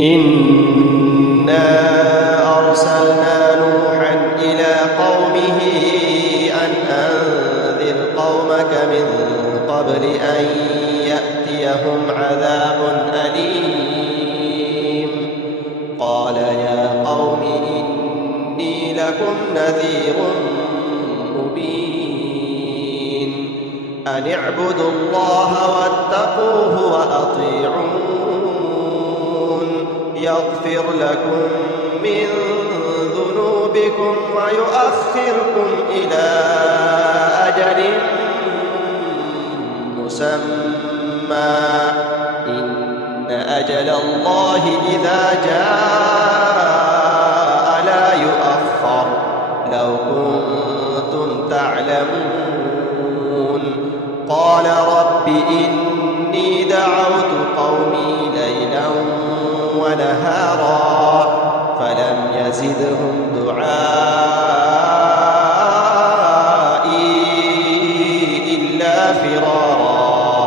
إنا أرسلنا نوحا إلى قومه أن أنذر قومك من قبل أن يأتيهم عذاب أليم. قال يا قوم إني لكم نذير مبين أن اعبدوا الله واتقوه وأطيعون يغفر لكم من ذنوبكم ويؤخركم إلى أجل مسمى إن أجل الله إذا جاء لا يؤخر لو كنتم تعلمون. قال رب إني دعوت قومي ليلا ونهارا فلم يزدهم دعائي إلا فرارا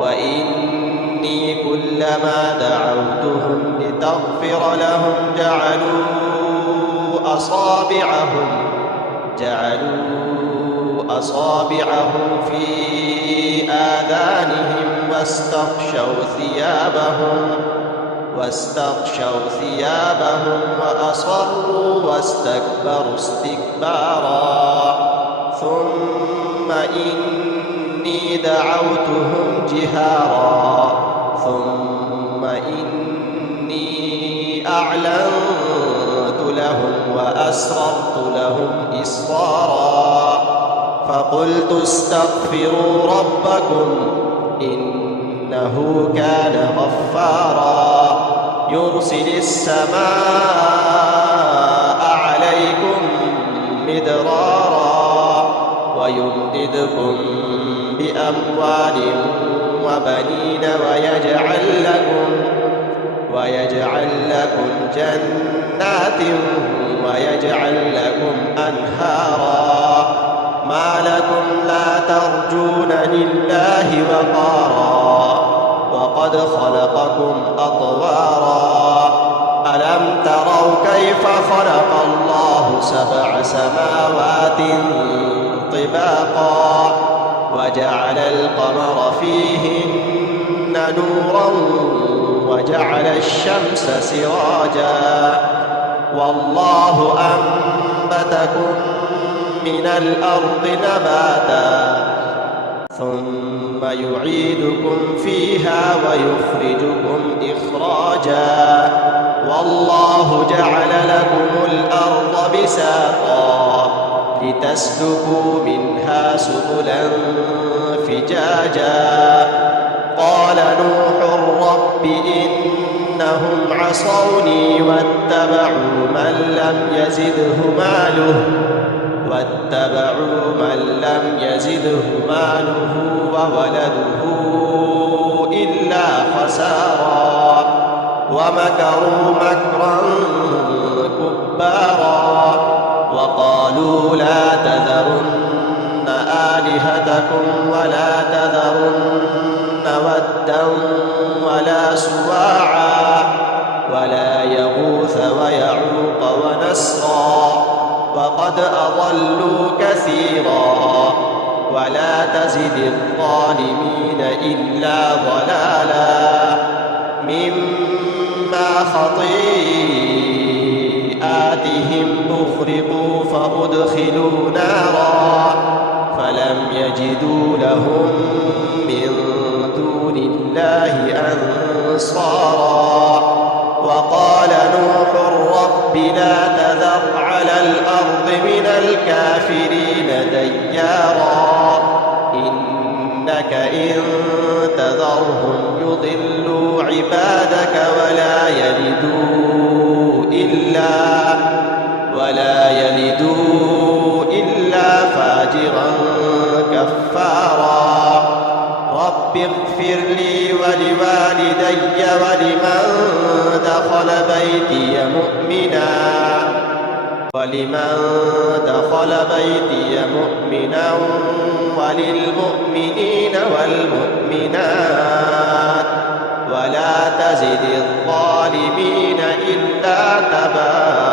وإني كلما دعوتهم لتغفر لهم جعلوا أصابعهم في آذانهم واستغشوا ثيابهم وأصروا واستكبروا استكبارا. ثم إني دعوتهم جهارا ثم إني أعلنت لهم وأسررت لهم إسرارا. فقلت استغفروا ربكم إنه كان غفارا يرسل السماء عليكم مدرارا ويمددكم بأموال وبنين ويجعل لكم جنات ويجعل لكم أنهارا. ما لكم لا ترجون لله وقارا وقد خلقكم أطوارا. ألم تروا كيف خلق الله 7 سماوات طباقا وجعل القمر فيهن نورا وجعل الشمس سراجا والله أنبتكم من الأرض نباتا ثم يعيدكم فيها ويخرجكم إخراجا والله جعل لكم الأرض بساطا لتسلكوا منها سبلا فجاجا. قال نوح رب إنهم عصوني واتبعوا من لم يزده ماله وولده إلا خسارا ومكروا مكرا كبارا. وقالوا لا تذرن آلهتكم ولا تذرن ودا ولا سواعا ولا يغوث ويعوق ونسرا وقد أضلوا كثيرا ولا تزد الظالمين إلا ضلالا. مما خطيئاتهم أغرقوا فأدخلوا نارا فلم يجدوا لهم من دون الله أنصارا. وقال نوح رب لا تذر على الأرض من الكافرين ديارا إنك إن تذرهم يضلوا عبادك ولا يلدوا إلا فاجرا كفارا. رب اغفر لي ولوالدي ولمن دخل بيتي مؤمنا وللمؤمنين والمؤمنات ولا تزد الظالمين آبائنا